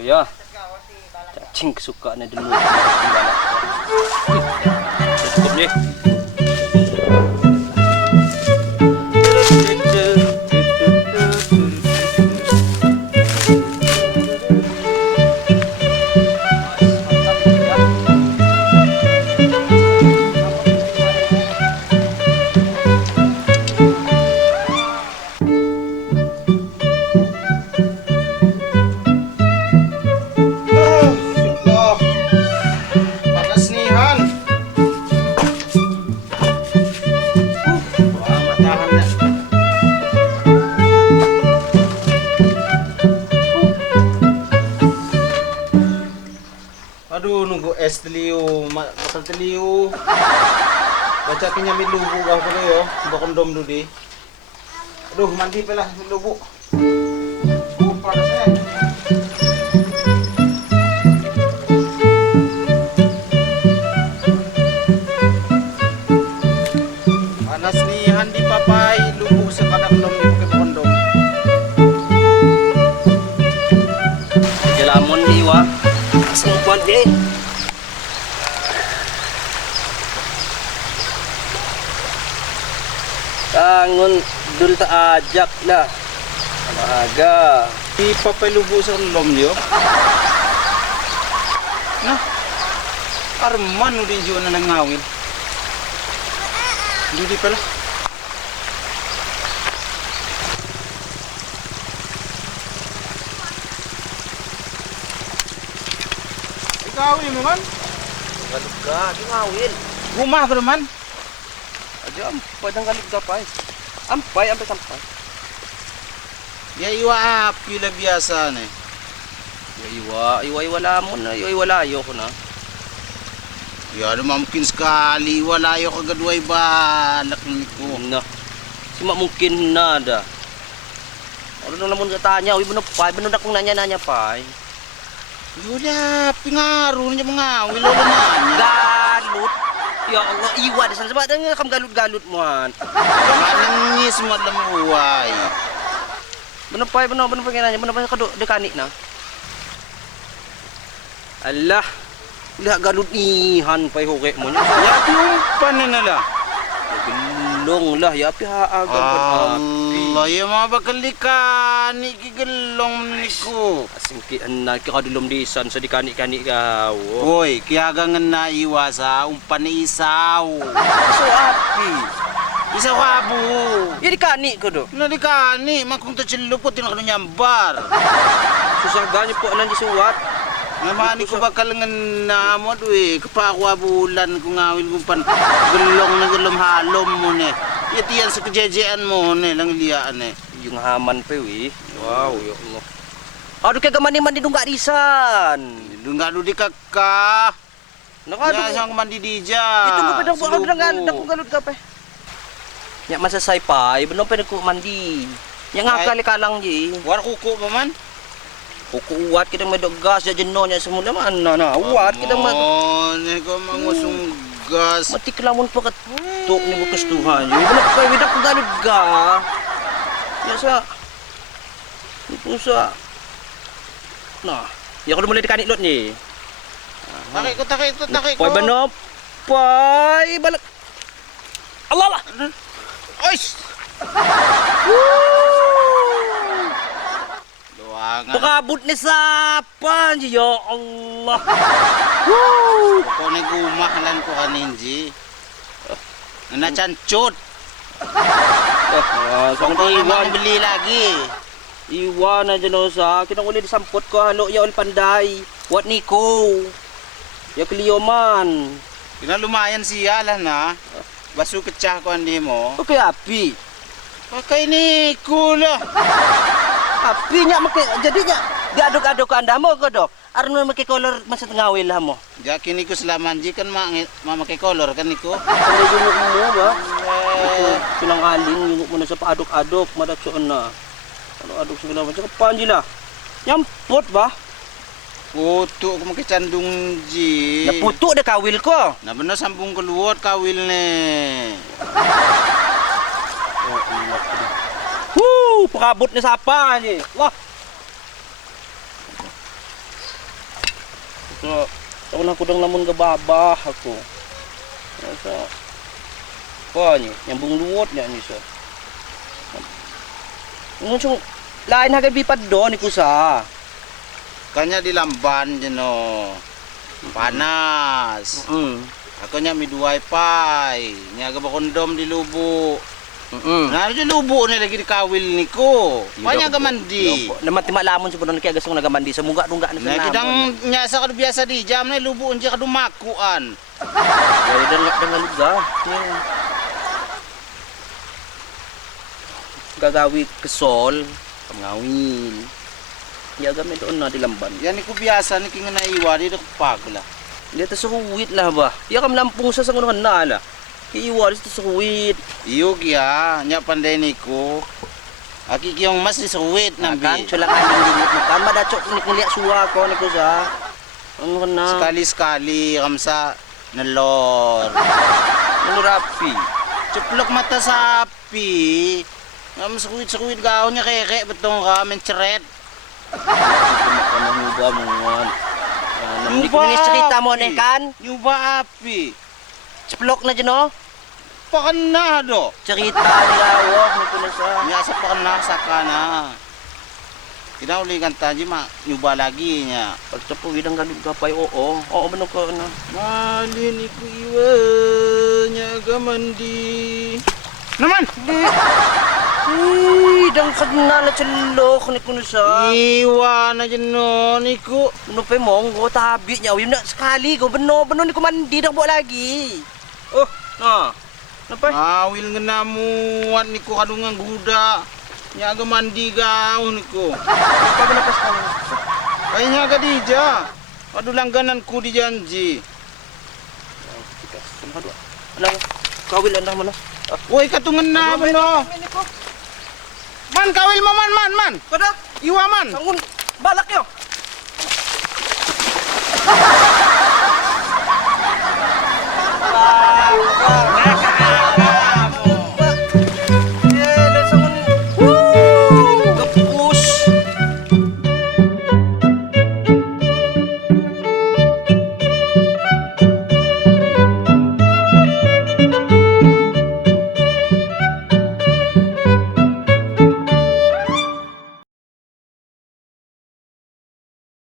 Aduh ya. Cacing kesukaan dulu. Cukup nih. Aduh, nunggu es teliu, makan teliu. Baca kinya milubu kau dulu yo, bawa kondom dulu di. Aduh, mandi pelah milubu. Panasnya. Panas nih, handi papai, lubu sekadang kondom di pakai kondom. Jalamon di wa. Sengkuan deh. Tangun dul tak ajak lah. Aga. Di papai lubu sa kondom yo. Nah, Arman udah jual na ngawin. Dudi pala. Ngawin mo man? Galug ka, di ngawin. Gumah ka naman? Aja ampay ng galug ka pa eh. Ampay sampay. Ya iwa api lah biasa nih. Iwa lamon na, iwa layo ko na. Ya ada mungkin sekali wala yo kagadway balak niko. Nah, cuma mungkin nada. Ano naman katanya, uy bener akong nanya pai. Udah pengaruh niya mga wilo na nanya. Galut. Ya Allah, iwa di sana sebab dengan kam galut man. Nangis mo alam uway. Bener pai nanya, bener kado dekani na. Allah. Lihat galut nihan pai hoke mo nya. Ya tiumpan na nala. Gelong lah ya api agam Allah ya mga bakalikan iki gelong niko. Asingki na kadulom di san sa dikani-kani ka. Hoy, kiyagangan na iwasa umpan ni isaw. So api. Isaw abu. Ya dikani ko do. Na dikani makung ta cilupot tinakno nyambar. Susah ganyo po nan suwat. Namani ko bakal na mo duwe kapakwa bulan ko ngawil ko pan gelong na gelom halom mo ne. Yatiyan sa kajejean mo ne lang liyaan ne. Yung haman pa wi. Wow, yo Allah. Aduh kay gamani-mandi dong garisan. Dunga do di kakka. Nakado Ya sang mandi dija. Itu mo pedang buang dang galud ka pa. Nya masasay pa, ibon pa nagko mandi. Nya nga kalikalang ji. War kuko pa man. Kukuwat kita medogas ya jeno nya semula mana na. Uwat kita Oh, ne ko mangusung gas. mati kelamun pa katuk ni bukas Tuhan. Yo bener kay widak ko galud ga. Ya sa. Pusa. Nah, ya ko mulai dikani lot ni. Takay ko. Pai benop. Pai balak. Allah lah. Oish. Doangan. Pakabot ni sapan ya Allah. Ko ne gumahlan ko kaninji. Na cancut. Sang Kung iwan beli lagi. iwan na dyan sa kinang uli disampot ko halo ya ul panday. Wat niko. Ya kliyoman. Kina lumayan siya lah na. Basu kecah ko andi mo. Okay api. Pakai ni kula. Api nya make jadinya diaduk-aduk ke anda mo ko do. Aron make color masa ngawil lah mo. Jaki niku selaman ji kan mamakai kolor kan niku. Ano yung mo ba? Silang alin yung mo na sa paaduk-aduk madatsoon na. Ano aduk sigala man sa panji lah. Nyampot ba? Putu ko makicandung ji. Naputo de kawil ko. Na bener sambung keluar kawil ne. Pakabot ni sapa ni. Wah. So, ako na kudang namun gababa ako. Sa niya, yang bung luot niya ni so. Nung lain hagad bipad do ni kusa. Kanya di lamban dyan o. Panas. Ako nya may wifi. Nya gaba kondom di lubo. Nah, di lubo na lagi di kawil niko. Panya gamandi. Naman timalamon sa punon kaya gusto ko nagamandi sa muga dungga na Nah, kidang nya sa kadu biasa di jam na lubo unja kadu makuan. Ya dan luga. Gagawi kesol, pangawin. Ya gamit doon na dilamban. Yan niko biasa ni kinga naiwa di dak pagla. Dito sa huwit lah ba? Ya kam lampung sa sangunan na ala. Iiwaris to sa huwit. Iyo kya, nya panday niko. Aki kiyong mas di sa huwit nang Kan bi. sila kaning dinit mo. Kan madachok ni kuliya suwa ko ni ko sa. Ano kan na? Sekali-sekali kamsa nalor. Ano rapi? Ceplok mata sapi. Ngam suwit-suwit gaon nya keke betong ka mencret. Ano ba mo man? Hindi ko ni cerita mo ni kan? Yuba api. Ceplok na dyan oh. Pakan na do. Cerita nilawak nito na sa. Nya sa pakan na sakana. Kinauli kan taji ma yuba lagi nya. Pagka po widang galit kapay oo. Oo ba ka na? Malin iku iwa nya gamandi. Naman. Dang kadnala celok ni kuno sa. Iwa na dyan no niku. Ano pa monggo tabi nya wim na sekali go beno ni ko mandi dak buat lagi. Oh, nah. Napa? Awil nga namuat niku kadungan guda. Nya aga mandi gaw niku. Apa benapas kamu? Ay nya aga dija. Adu langganan ku di janji. Ano? Kawil andang mana? Woi katungan na no. Man kawil mo man. Kada? Iwa man. Sangun balak yo.